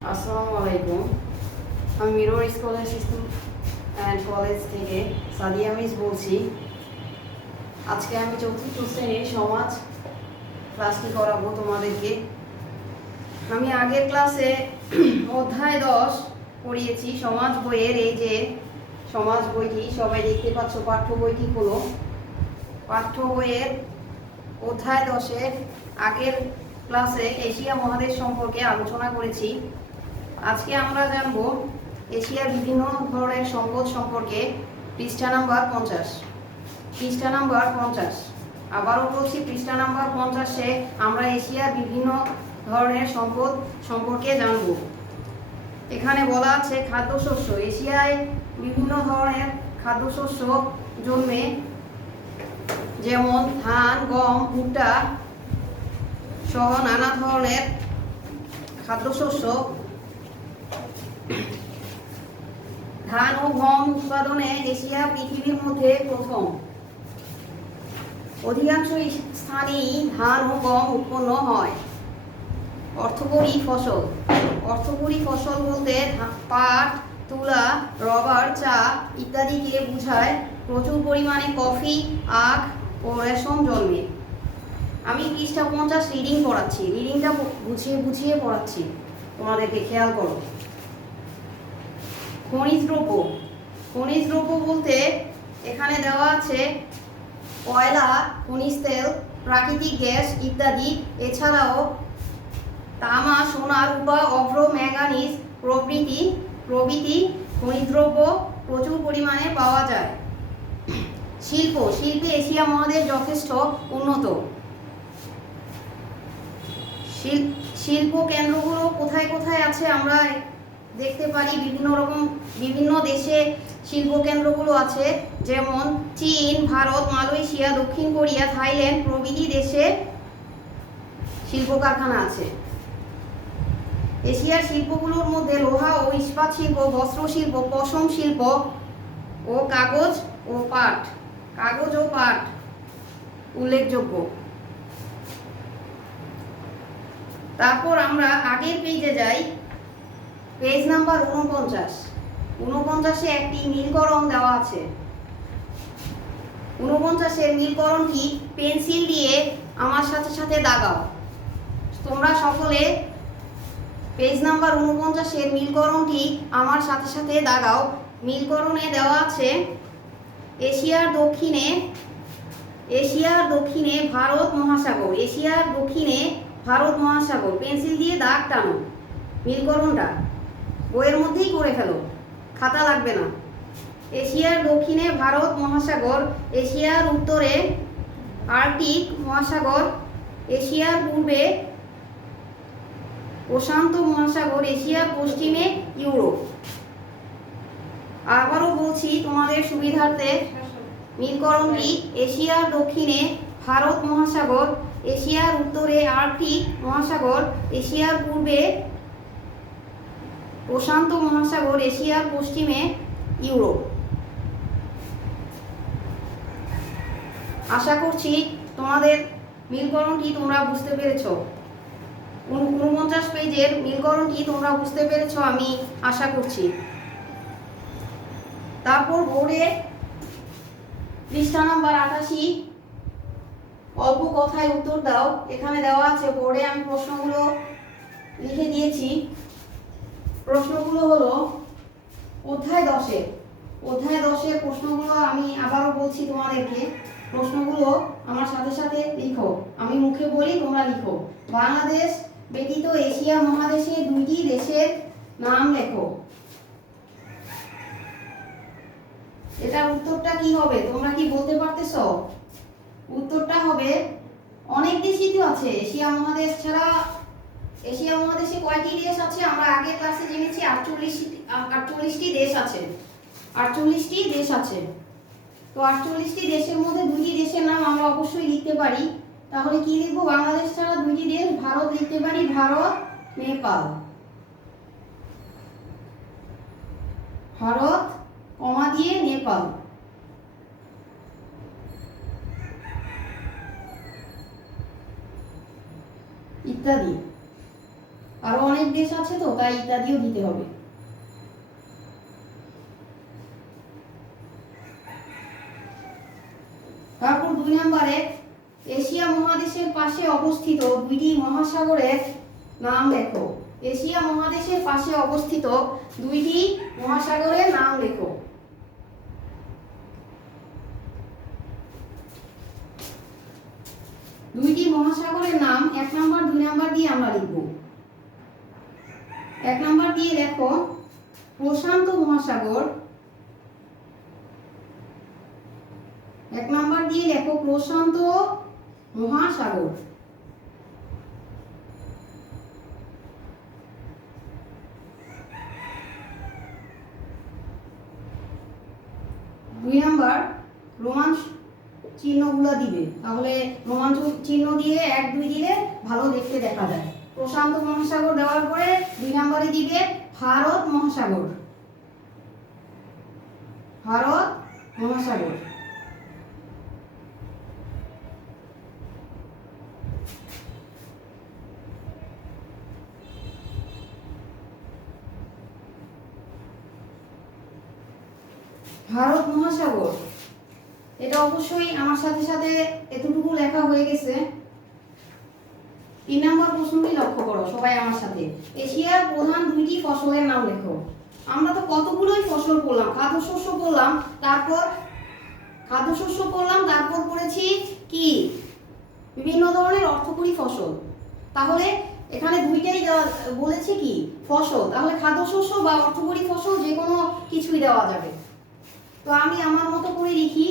আসসালামু আলাইকুম। আমি mirror scholar system and college থেকে সাদিয়া মিস বলছি। আজকে আমি চতুর্থ শ্রেণীর সমাজ ক্লাসটি করাবো তোমাদেরকে। আমি আগের ক্লাসে অধ্যায় 10 পড়িয়েছি সমাজ বইয়ের। এই যে সমাজ বইটি সবাই দেখতে পাচ্ছ, পাঠ্য বইটি হলো পাঠ্য বইয়ের অধ্যায় 10-এর আগের ক্লাসে এশিয়া মহাদেশ সম্পর্কে আলোচনা করেছি। আজকে আমরা জানব এশিয়ার বিভিন্ন ধরনের সম্পদ সম্পর্কে। পৃষ্ঠা নাম্বার 50। পৃষ্ঠা নাম্বার 50। আবারও বলছি, পৃষ্ঠা নাম্বার 50-এ আমরা এশিয়ার বিভিন্ন ধরনের সম্পদ সম্পর্কে জানব। এখানে বলা আছে খাদ্যশস্য। এশিয়ায় বিভিন্ন ধরনের খাদ্যশস্য জন্মে, যেমন ধান, গম, ভুট্টা সহ নানা ধরনের খাদ্যশস্য। ধান ও গম উৎপাদনে এশিয়া পৃথিবীর মধ্যে প্রথম। অধিকাংশ স্থানেই ধান ও গম উৎপন্ন হয়। অর্থকরী ফসল। অর্থকরী ফসল বলতে পাট, তুলা, রবার, চা ইত্যাদিকে বোঝায়। প্রচুর পরিমাণে কফি, আখ ও রেশম জন্মে। আমি পৃষ্ঠা 50 রিডিং পড়াচ্ছি। রিডিংটা বুঝিয়ে বুঝিয়ে পড়াচ্ছি, তোমাদেরকে খেয়াল করো। খনিজ দ্রব্য। খনিজ দ্রব্য বলতে এখানে দেওয়া আছে কয়লা, খনিজ তেল, প্রাকৃতিক গ্যাস ইত্যাদি। এছাড়াও তামা, সোনা, রূপা, অভ্র, ম্যাঙ্গানিজ প্রভৃতি খনিজ দ্রব্য প্রচুর পরিমাণে পাওয়া যায়। শিল্প। শিল্পে এশিয়া মহাদেশ যথেষ্ট উন্নত। শিল্প কেন্দ্রগুলো কোথায় কোথায় আছে আমরা দেখতে পারি। বিভিন্ন দেশে শিল্প কেন্দ্রগুলো আছে, যেমন চীন, ভারত, মালয়েশিয়া, দক্ষিণ কোরিয়া, থাইল্যান্ড প্রভৃতি দেশে শিল্প কারখানা আছে। এশিয়ার শিল্পগুলোর মধ্যে লোহা ও ইস্পাত শিল্প, বস্ত্র শিল্প, পশম শিল্প ও কাগজ ও পাট উল্লেখযোগ্য। তারপর আমরা আগের পেজে যাই। Page number 49। 49-এ একটি নীলকরণ দেওয়া আছে। 49-এর নীলকরণটি পেন্সিল দিয়ে আমার সাথে সাথে দাগাও। তোমরা সকলে পেজ নাম্বার 49-এর নীলকরণটি আমার সাথে সাথে দাগাও। নীলকরণে দেওয়া আছে এশিয়ার দক্ষিণে ভারত মহাসাগর। এশিয়ার দক্ষিণে ভারত মহাসাগর। পেন্সিল দিয়ে দাগ টানো। নীলকরণটা বইয়ের মধ্যেই করে ফেলো, খাতা লাগবে না। এশিয়ার দক্ষিণে ভারত মহাসাগর, এশিয়ার উত্তরে আর্কটিক মহাসাগর, এশিয়ার পূর্বে প্রশান্ত মহাসাগর, এশিয়ার পশ্চিমে ইউরোপ। আবারও বলছি তোমাদের সুবিধার্থে, নীলকরণটি এশিয়ার দক্ষিণে ভারত মহাসাগর, এশিয়ার উত্তরে আর্কটিক মহাসাগর, এশিয়ার পূর্বে প্রশান্ত মহাসাগর, এশিয়ার পশ্চিমে ইউরোপ। আশা করছি তোমাদের নীলকরণটি তোমরা বুঝতে পেরেছ। 49 পেজের নীলকরণটি তোমরা বুঝতে পেরেছ আমি আশা করছি। তারপর বোর্ডে পৃষ্ঠা নাম্বার 88। অল্প কথায় উত্তর দাও। এখানে দেওয়া আছে, বোর্ডে আমি প্রশ্নগুলো লিখে দিয়েছি। প্রশ্নগুলো হলো অধ্যায় 10-এর প্রশ্নগুলো আমি আবারও বলছি তোমাদেরকে। প্রশ্নগুলো আমার সাথে সাথে লিখো। আমি মুখে বলি, তোমরা লিখো। বাংলাদেশ ব্যতীত এশিয়া মহাদেশে 2টি দেশের নাম লেখো। এটার উত্তরটা কি হবে তোমরা কি বলতে পারতেছো? উত্তরটা হবে, অনেক দেশই তো আছে এশিয়া মহাদেশ ছাড়া। এশিয়া মহাদেশে কয়টি দেশ আছে আমরা আগের ক্লাসে জেনেছি? 48টি দেশ আছে। 48টি দেশ আছে। তো 48টি দেশের মধ্যে 2টি দেশের নাম আমরা অবশ্যই লিখতে পারি। তাহলে কি লিখবো? বাংলাদেশ ছাড়া 2টি দেশ, ভারত লিখতে পারি, ভারত, নেপাল। ভারত কমা দিয়ে নেপাল ইত্যাদি। আরো অনেক দেশ আছে তো, তাই ইত্যাদিও দিতে হবে। তারপর 2 নম্বরে এশিয়া মহাদেশের পাশে অবস্থিত দুইটি মহাসাগরের নাম লেখো। এশিয়া মহাদেশের পাশে অবস্থিত দুইটি মহাসাগরের নাম লেখো। দুইটি মহাসাগরের নাম 1 নম্বর 2 নম্বর দিয়ে আমরা লিখব। 1 নম্বর দিয়ে লেখো প্রশান্ত মহাসাগর। 1 নম্বর দিয়ে লেখো প্রশান্ত মহাসাগর। 2 নম্বর রোমান চিহ্নগুলো দিবে, তাহলে রোমান চিহ্ন দিয়ে 1 2 দিলে ভালো দেখতে দেখা যায়। প্রশান্ত মহাসাগর দেওয়ার পরে 2 নম্বরে দিবে ভারত মহাসাগর। ভারত মহাসাগর। ভারত মহাসাগর, এটা অবশ্যই আমার সাথে সাথে এতটুকু লেখা হয়ে গেছে। 3 নম্বর প্রশ্নটি লক্ষ্য করো সবাই আমার সাথে। এশিয়ার প্রধান দুইটি ফসলের নাম লেখো। আমরা তো কতগুলোই ফসল পড়লাম, খাদ্যশস্য পড়লাম, তারপর পড়েছি কি বিভিন্ন ধরনের অর্থকরী ফসল। তাহলে এখানে দুইটাই বলেছে কি ফসল, তাহলে খাদ্যশস্য বা অর্থকরী ফসল যে কোনো কিছুই দেওয়া যাবে। তো আমি আমার মতো করে লিখি,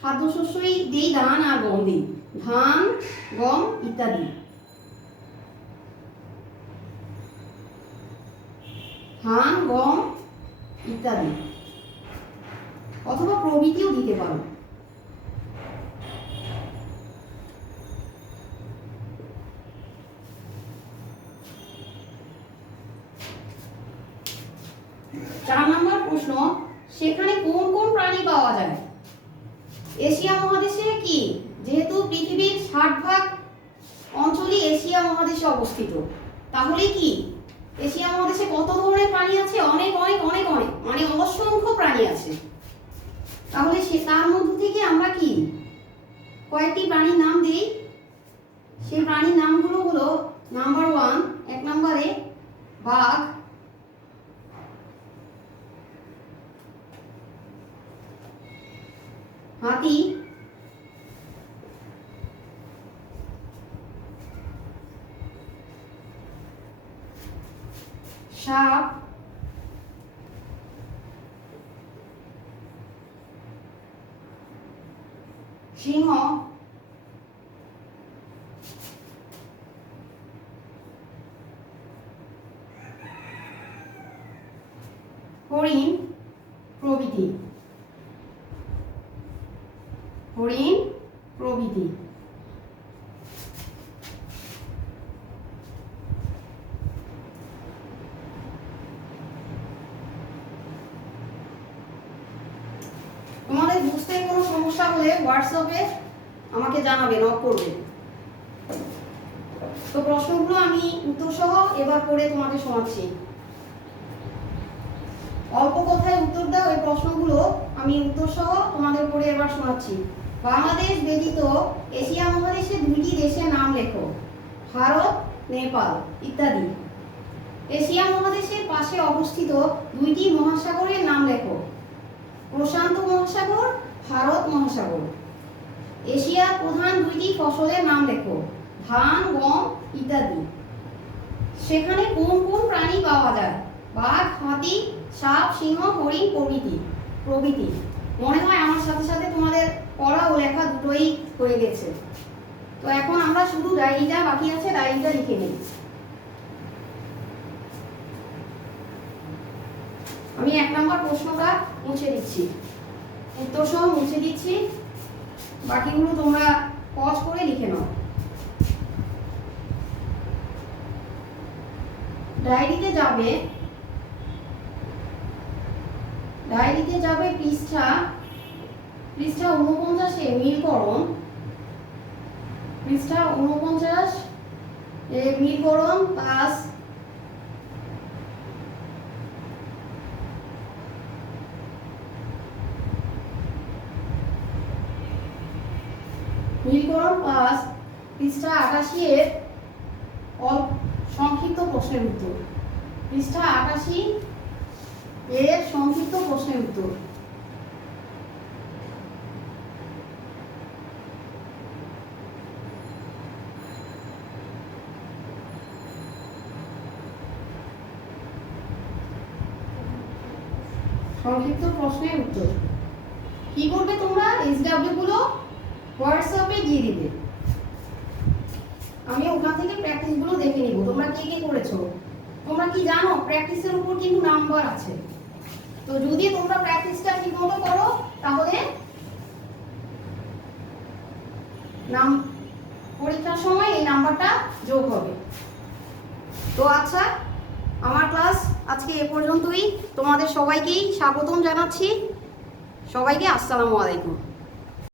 খাদ্যশস্যই দিই, ধান আর গম দিই, ধান গম ইত্যাদি। ধান গম ইত্যাদি, অথবা প্রভৃতিও দিতে পারো। চার নম্বর প্রশ্ন, সেখানে কোন কোন প্রাণী পাওয়া যায়? এশিয়া মহাদেশে কি, যেহেতু পৃথিবীর 60% অঞ্চলই এশিয়া মহাদেশে অবস্থিত, তাহলে কি এশিয়া মহাদেশে কত ধরনের প্রাণী আছে? অনেক অনেক অনেক অনেক, মানে অসংখ্য প্রাণী আছে। তাহলে তার মধ্যে থেকে আমরা কি কয়েকটি প্রাণীর নাম দিই। সেই প্রাণীর নামগুলো হলো নাম্বার 1, 1 নম্বরে বাঘ, হাতি, সাপ, সিংহ, হরিণ প্রভৃতি। হরিণ প্রভৃতি। তোমাদের বুঝতে কোনো সমস্যা হলে হোয়াটসঅ্যাপে আমাকে জানাবে, নক করবে। তো প্রশ্নগুলো আমি উত্তর সহ এবার পড়ে তোমাকে শোনাচ্ছি। অল্প কথায় উত্তর দাও, এই প্রশ্নগুলো আমি উত্তর সহ তোমাদের পড়ে এবার শোনাচ্ছি। বাংলাদেশ ব্যতীত এশিয়া মহাদেশে দুইটি দেশের নাম লেখো। ভারত, নেপাল ইত্যাদি। এশিয়া মহাদেশের পাশে অবস্থিত দুইটি মহাসাগরের নাম লেখো। প্রশান্ত মহাসাগর, ভারত মহাসাগর। এশিয়ার প্রধান দুইটি ফসলের নাম লেখো। ধান গম ইত্যাদি। সেখানে কোন কোন প্রাণী পাওয়া যায়? বাঘ, হাতি, সাপ, সিংহ, হরিণ প্রভৃতি। মনে হয় আমার সাথে সাথে তোমাদের পড়া ও লেখা দুটোই হয়ে গেছে। তো এখন আমরা শুধু ডায়েরিটা বাকি আছে, ডায়েরিটা লিখে নিই। আমি 1 নম্বর প্রশ্নটা মুছে দিচ্ছি, উত্তর সহ মুছে দিচ্ছি, বাকিগুলো তোমরা পজ করে লিখে নাও। ডায়েরিতে যাবে পৃষ্ঠা 49-এ মিলকরণ, পৃষ্ঠা 49 এ মিলকরণ প্লাস ধ্রুবীকরণ 5 পৃষ্ঠা 88 এর সংক্ষিপ্ত প্রশ্নের উত্তর। পৃষ্ঠা 88 এর সংক্ষিপ্ত প্রশ্নের উত্তর। সংক্ষিপ্ত প্রশ্নের উত্তর কি করবে তোমরা? SW গুলো হোয়াটসঅ্যাপে দিয়ে দিবে। আমি ওখান থেকে প্র্যাকটিস গুলো দেখে নিব তোমরা কে কে করেছো। তোমরা কি জানো প্র্যাকটিসের উপর কিন্তু নাম্বার আছে, তো যদি তোমরা প্র্যাকটিসটা ঠিকমতো করো তাহলে পরীক্ষার সময় এই নাম্বারটা যোগ হবে। তো আচ্ছা, আমার ক্লাস আজকে এ পর্যন্তই। তোমাদের সবাইকেই স্বাগতম জানাচ্ছি। সবাইকে আসসালামু আলাইকুম।